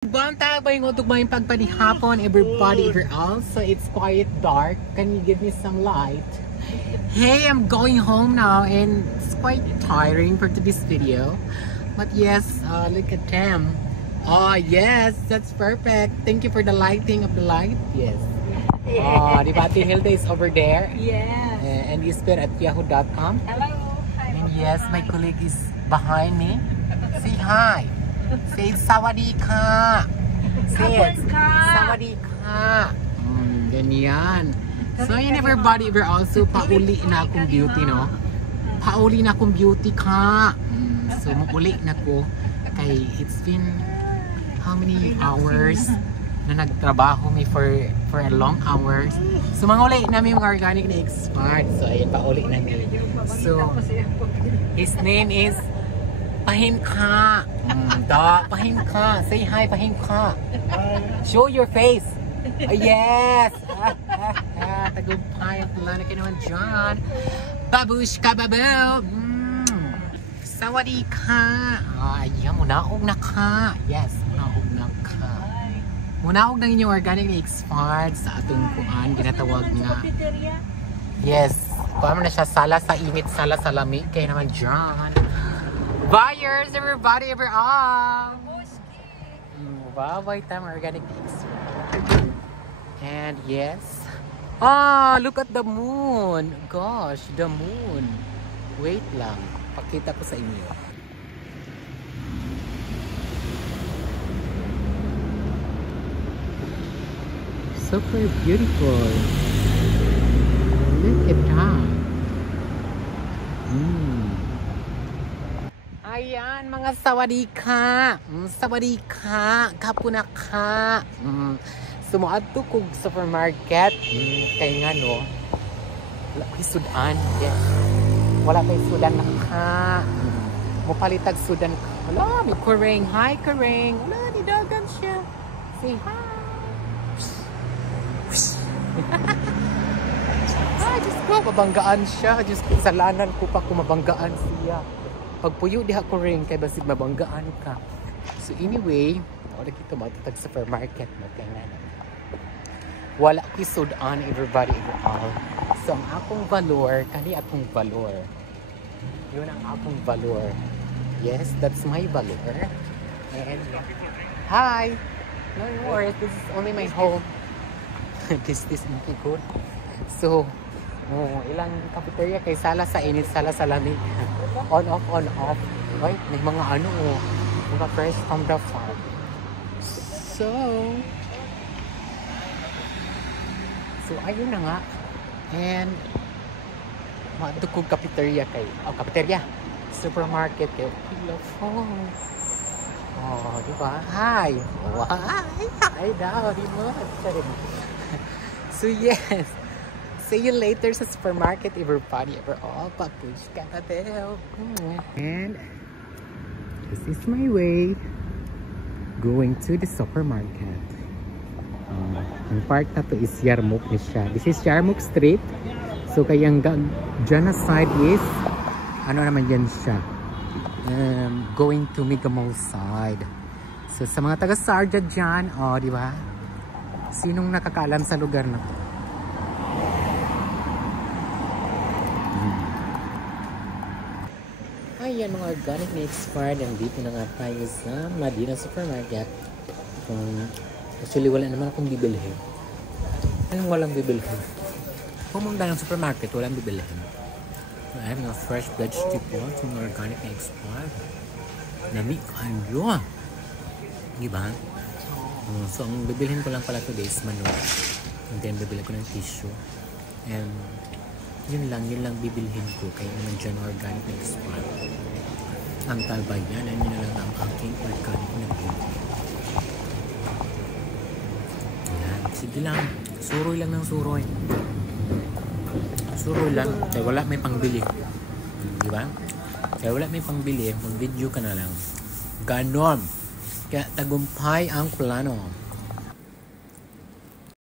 Banta ba yung utugmayong pagpanihapon, everybody, everyone? So it's quite dark. Can you give me some light? Hey, I'm going home now and it's quite tiring for today's video. But yes, look at them. Oh yes, that's perfect. Thank you for the lighting of the light. Yes. Oh, di ba Ate Hilda is over there? Yes. And you spit at yahoo.com. Hello. Hi. And yes, my colleague is behind me. Say hi. Say sawadee ka. Say it. Sawadee ka. Ganyan. So yun everybody, we're also pauli na akong beauty, no? Pauli na akong beauty ka. So mauli na ko. Kay it's been how many hours na nagtrabaho mi for a long hours. So manguli namin mga organic na expired. So ayun, pauli na mi. So his name is Pahin ka. Pahin ka. Say hi, Pahin ka. Show your face. Oh, yes. Tagumpay ang pala na kayo naman dyan. Babush ka, babu. Sawadee ka. Ayan, munaog na ka. Yes, munaog na ka. Munaog na inyong organic na expired sa atong kuan. Ginatawag nga. Yes. Kuha na siya, sala sa init, sala sa lamig. Kayo naman dyan. Buyers, everybody, everyone! Wow, white time organic mix. And yes. Look at the moon. Gosh, the moon. Wait lang. Pakita ko sa inyo. Super beautiful. Look at that. Ayan, mga sawadee ka. Sawadee ka. Kapuna ka. Sumuad to kog supermarket. Kaya nga no. Wala kay sudan. Yes. Wala kay sudan na ka. Mupalitag sudan ka. Wala, may kureng. Hi, kureng. Wala, nidagan siya. Say hi. Diyos ko, mabanggaan siya. Diyos ko, salanan ko pa kung mabanggaan siya. Pagpuyo diha ko rin kay basig mabanggaan ka. So anyway, wala kita matatag sa supermarket mo kay nanan. Wala ki sudan everybody overall. So ang akong valor, kani akong valor. Yun ang akong valor. Yes, that's my valor. And hi. No worries, this is only my home. This hindi good. So ilang cafeteria kay sala sa init, sala sa lamig. On off, on off. Right? May mga mga fresh from the farm. So ayun na nga. And maadto ko cafeteria kay cafeteria. Supermarket kay Phone. Di ba? Hi. Hi daw, di mo. So yes. See you later sa supermarket, everybody, overall. Papush ka na daw. And this is my way going to the supermarket. Ang part na to is Yarmouk na siya. This is Yarmouk Street. So kayang dyan na side is ano naman yan siya. Going to Mega Mall side. So sa mga taga Sarja dyan, di ba? Sinong nakakaalam sa lugar na to? Ayan mga organic na expired. Nandito na nga tayo sa Madina Supermarket. Actually wala naman akong bibilhin. Anong walang bibilhin? Pumunta ng supermarket, walang bibilhin. I have mga fresh vegetables, mga organic na expired. Nami kayo. Diba? So ang bibilhin ko lang pala today is manok. And then bibilhin ko ng tissue. And yun lang bibilhin ko. Kaya naman dyan organic na expired. Ang talbayan, yun na lang ang aking organic na beauty. Ayan, sige lang. Suroy lang ng suroy. Suroy lang. Kaya wala may pangbili. Diba? Kaya wala may pangbili, mag-video ka na lang. Ganon. Kaya tagumpay ang plano.